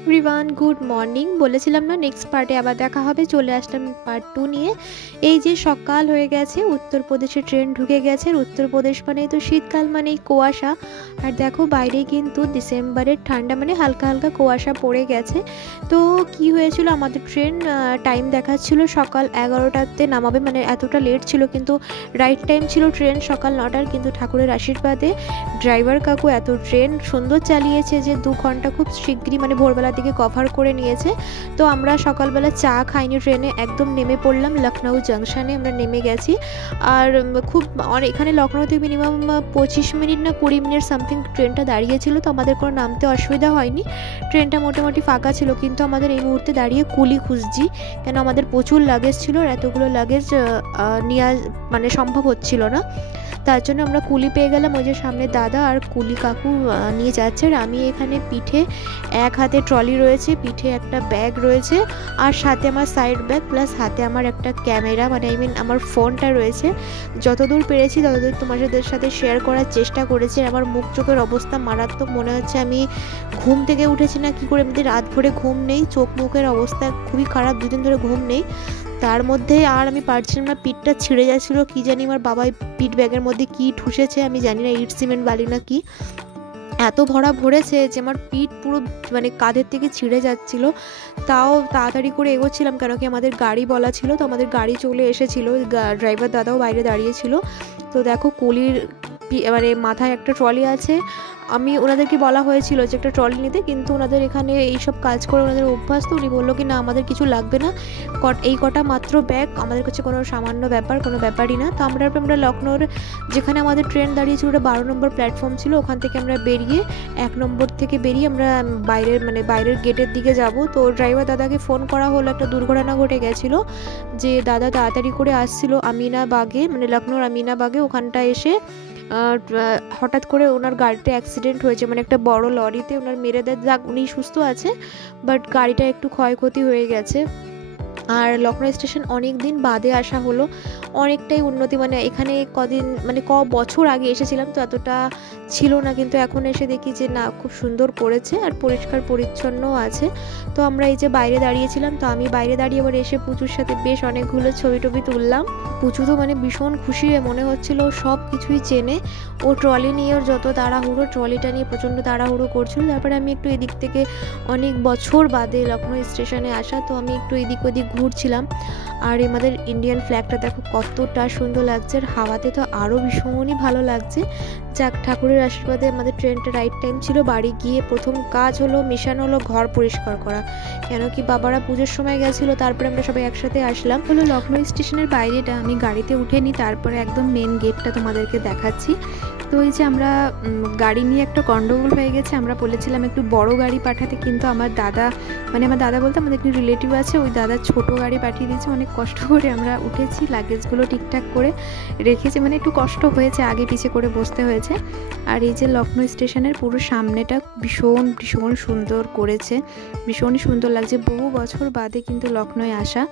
Everyone good morning. বলেছিলাম না next পার্টে আবার দেখা হবে, চলে আসলাম পার্ট 2 নিয়ে। এই যে সকাল হয়ে গেছে, উত্তরপ্রদেশে ট্রেন ঢুকে গেছে। আর উত্তরপ্রদেশ মানেই তো শীতকাল, মানেই কুয়াশা। আর দেখো বাইরে কিন্তু ডিসেম্বরের ঠান্ডা, মানে হালকা হালকা কুয়াশা পড়ে গেছে। তো কি হয়েছিল, আমাদের ট্রেন টাইম দেখাচ্ছিল সকাল 11টাতে নামাবে, মানে এতটা লেট ছিল কিন্তু রাইট টাইম ছিল ট্রেন সকাল 9টার। কিন্তু ঠাকুরের আশীর্বাদে ড্রাইভার কাকু এত ট্রেন সুন্দর চালিয়েছে যে 2 ঘন্টা খুব শীঘ্রই, মানে ভোরবেলার দিকে কভার করে নিয়েছে। তো আমরা সকালবেলা চা খাইনি, ট্রেনে একদম নেমে পড়লাম লখনউ জাংশনে, আমরা নেমে গেছি। আর খুব এখানে লখনউ থেকে মিনিমাম 25 মিনিট না 20 মিনিট সামথিং ট্রেনটা দাঁড়িয়েছিল। তো আমাদের কোনো নামতে অসুবিধা হয়নি, ট্রেনটা মোটামুটি ফাঁকা ছিল। কিন্তু আমাদের এই মুহূর্তে দাঁড়িয়ে কুলি খুঁজছি, কেন আমাদের প্রচুর লাগেজ ছিল আর এতগুলো লাগেজ নেওয়া মানে সম্ভব হচ্ছিল না। তার জন্য আমরা কুলি পেয়ে গেলাম, ওই যে সামনে দাদা আর কুলি কাকু নিয়ে যাচ্ছে। আর আমি এখানে পিঠে এক হাতে ট্রলি রয়েছে, পিঠে একটা ব্যাগ রয়েছে, আর সাথে আমার সাইড ব্যাগ প্লাস হাতে আমার একটা ক্যামেরা, মানে আমার ফোনটা রয়েছে। যতদূর পেরেছি ততদূর তোমাদের সাথে শেয়ার করার চেষ্টা করেছি। আমার মুখ চোখের অবস্থা মারাত্মক, মনে হচ্ছে আমি ঘুম থেকে উঠেছি না কি করে, আমাদের রাত ভরে ঘুম নেই, চোখ মুখের অবস্থা খুবই খারাপ, 2 দিন ধরে ঘুম নেই। তার মধ্যে আর আমি পারছিলাম না, পিঠটা ছিঁড়ে যাচ্ছিলো। কি জানি আমার বাবা পিঠ ব্যাগের মধ্যে কি ঠুসেছে আমি জানি না, ইট সিমেন্ট বালি না কি, এত ভরা ভরেছে যে আমার পিঠ পুরো মানে কাঁধের থেকে ছিঁড়ে যাচ্ছিল। তাও তাড়াতাড়ি করে এগোচ্ছিলাম, কেন কি আমাদের গাড়ি বলা ছিল। তো আমাদের গাড়ি চলে এসেছিল, ড্রাইভার দাদাও বাইরে দাঁড়িয়েছিল। তো দেখো কুলির মানে মাথায় একটা ট্রলি আছে। আমি ওনাদেরকে বলা হয়েছিল যে একটা ট্রলি নিতে, কিন্তু ওনাদের এখানে এইসব কাজ করে ওনাদের অভ্যাস। তো উনি বললো কি না আমাদের কিছু লাগবে না, এই কটা মাত্র ব্যাগ আমাদের কাছে কোনো সামান্য ব্যাপার, কোনো ব্যাপারই না। তো আমরা লখনৌর যেখানে আমাদের ট্রেন দাঁড়িয়েছিল ওটা 12 নম্বর প্ল্যাটফর্ম ছিল, ওখান থেকে আমরা বেরিয়ে 1 নম্বর থেকে বেরিয়ে আমরা বাইরের গেটের দিকে যাব। তো ড্রাইভার দাদাকে ফোন করা হলো, একটা দুর্ঘটনা ঘটে গেছিলো, যে দাদা তাড়াতাড়ি করে আসছিল আমিনাবাগে, মানে লখনৌর আমিনাবাগে, ওখানটা এসে হঠাৎ করে ওনার গাড়িতে অ্যাক্সিডেন্ট হয়েছে, মানে একটা বড় লরিতে ওনার মেরে দেয়। যাক উনি সুস্থ আছে, বাট গাড়িটা একটু ক্ষয়ক্ষতি হয়ে গেছে। আর লখনউ স্টেশন অনেক দিন বাদে আসা হলো, অনেকটাই উন্নতি, মানে এখানে কদিন মানে বছর আগে এসেছিলাম তো এতটা ছিল না, কিন্তু এখন এসে দেখি যে না খুব সুন্দর করেছে আর পরিষ্কার পরিচ্ছন্ন আছে। তো আমরা এই যে বাইরে দাঁড়িয়েছিলাম, তো আমি বাইরে দাঁড়িয়ে এবার এসে পুচুর সাথে বেশ অনেকগুলো ছবি টবি তুললাম। পুচু তো মানে ভীষণ খুশি হয়ে মনে হচ্ছিল সব কিছুই চেনে। ও ট্রলি নিয়ে ওর যত তাড়াহুড়ো, ট্রলিটা নিয়ে প্রচণ্ড তাড়াহুড়ো করছিল। তারপরে আমি একটু এদিক থেকে অনেক বছর বাদে লখনউ স্টেশনে আসা, তো আমি একটু এদিক ওদিক ঘুরছিলাম। আর আমাদের ইন্ডিয়ান ফ্ল্যাগটা দেখো কতটা সুন্দর লাগছে, আর হাওয়াতে তো আরও ভীষণই ভালো লাগছে। যাক ঠাকুরের আশীর্বাদে আমাদের ট্রেনটা রাইট টাইম ছিল। বাড়ি গিয়ে প্রথম কাজ হলো মিশন হলো ঘর পরিষ্কার করা, কেন কি বাবারা পুজোর সময় গেছিলো। তারপরে আমরা সবাই একসাথে আসলাম। হলো লখনউ স্টেশনের বাইরেটা আমি গাড়িতে উঠে নিই, তারপরে একদম মেন গেটটা তোমাদেরকে দেখাচ্ছি। তো এই যে আমরা গাড়ি নিয়ে একটা গন্ডগোল হয়ে গেছে, আমরা বলেছিলাম একটু বড় গাড়ি পাঠাতে, কিন্তু আমার দাদা বলতে আমাদের একটু রিলেটিভ আছে, ওই দাদা ছোট গাড়ি পাঠিয়ে দিয়েছে। অনেক কষ্ট করে আমরা উঠেছি, লাগেজগুলো ঠিকঠাক করে রেখেছি, মানে একটু কষ্ট হয়েছে, আগে পিছে করে বসতে হয়েছে। আর এই যে লখনউ স্টেশনের পুরো সামনেটা ভীষণ ভীষণ সুন্দর করেছে, ভীষণই সুন্দর লাগছে। বহু বছর বাদে কিন্তু লখনউয়ে আসা।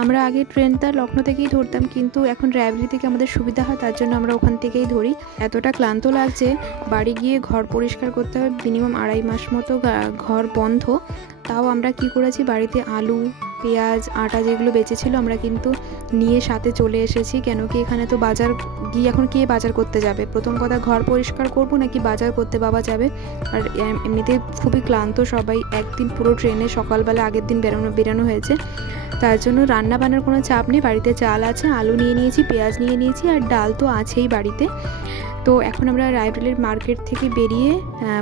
আমরা আগে ট্রেনটা লখনউ থেকেই ধরতাম, কিন্তু এখন রায়বরেলি থেকে আমাদের সুবিধা হয়, তার জন্য আমরা ওখান থেকেই ধরি। এতটা ক্লান্ত লাগছে, বাড়ি গিয়ে ঘর পরিষ্কার করতে হবে, মিনিমাম 2.5 মাস মতো ঘর বন্ধ। তাও আমরা কি করেছি, বাড়িতে আলু পেঁয়াজ আটা যেগুলো বেঁচেছিল আমরা কিন্তু নিয়ে সাথে চলে এসেছি, কেন কি এখানে তো বাজার গিয়ে এখন কে বাজার করতে যাবে, প্রথম কথা ঘর পরিষ্কার করব নাকি বাজার করতে বাবা যাবে। আর এমনিতে খুবই ক্লান্ত সবাই, একদিন পুরো ট্রেনে সকালবেলা আগের দিন বেরানো হয়েছে, তার জন্য রান্না বান্নার কোনো চাপ নেই। বাড়িতে চাল আছে, আলু নিয়ে নিয়েছি, পেঁয়াজ নিয়ে নিয়েছি, আর ডাল তো আছেই বাড়িতে। তো এখন আমরা রায়বরেলির মার্কেট থেকে বেরিয়ে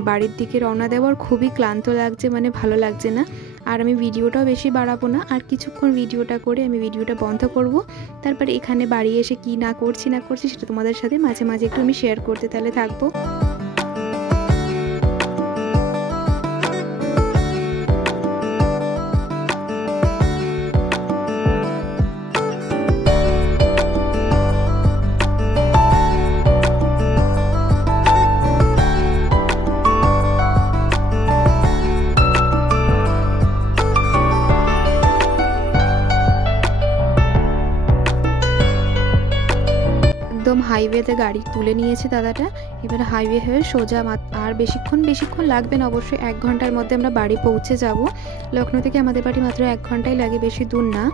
বাড়ির দিকে রওনা দেওয়ার, খুবই ক্লান্ত লাগছে, মানে ভালো লাগছে না। আর আমি ভিডিওটাও বেশি বাড়াবো না, আর কিছুক্ষণ ভিডিওটা করে আমি ভিডিওটা বন্ধ করব। তারপরে এখানে বাড়ি এসে কি না করছি সেটা তোমাদের সাথে মাঝে মাঝে একটু আমি শেয়ার করতে তাহলে থাকবো। একদম হাইওয়েতে গাড়ি তুলে নিয়েছে দাদাটা। এবার হাইওয়ে হয়ে সোজা আর বেশিক্ষণ লাগবে না, অবশ্যই 1 ঘন্টার মধ্যে আমরা বাড়ি পৌঁছে যাব। লখনৌ থেকে আমাদের বাড়ি মাত্র 1 ঘন্টাই লাগে, বেশি দূর না।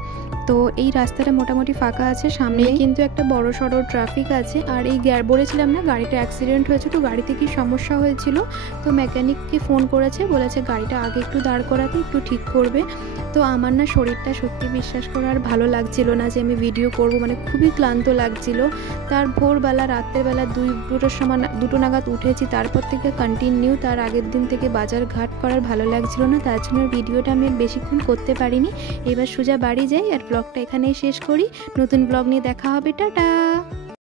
তো এই রাস্তাটা মোটামুটি ফাঁকা আছে, সামনে কিন্তু একটা বড় সড়ো ট্রাফিক আছে। আর এই বলেছিলাম না গাড়িটা অ্যাক্সিডেন্ট হয়েছে, তো গাড়িতে কি সমস্যা হয়েছিল, তো মেকানিককে ফোন করেছে, বলেছে গাড়িটা আগে একটু দাঁড় করাতে, একটু ঠিক করবে। তো আমার না শরীরটা সত্যি বিশ্বাস করে আর ভালো লাগছিল না যে আমি ভিডিও করব, মানে খুবই ক্লান্ত লাগছিল। তার ভোরবেলা রাত্রের বেলা দুটো নাগাদ উঠেছি, তারপর থেকে কন্টিনিউ তার আগের দিন থেকে বাজার ঘাট করার ভালো লাগছিল না, তার জন্য ভিডিওটা আমি বেশিক্ষণ করতে পারিনি। এবার সোজা বাড়ি যাই আর ব্লগটা এখানেই শেষ করি। নতুন ব্লগ নিয়ে দেখা হবে, টাটা।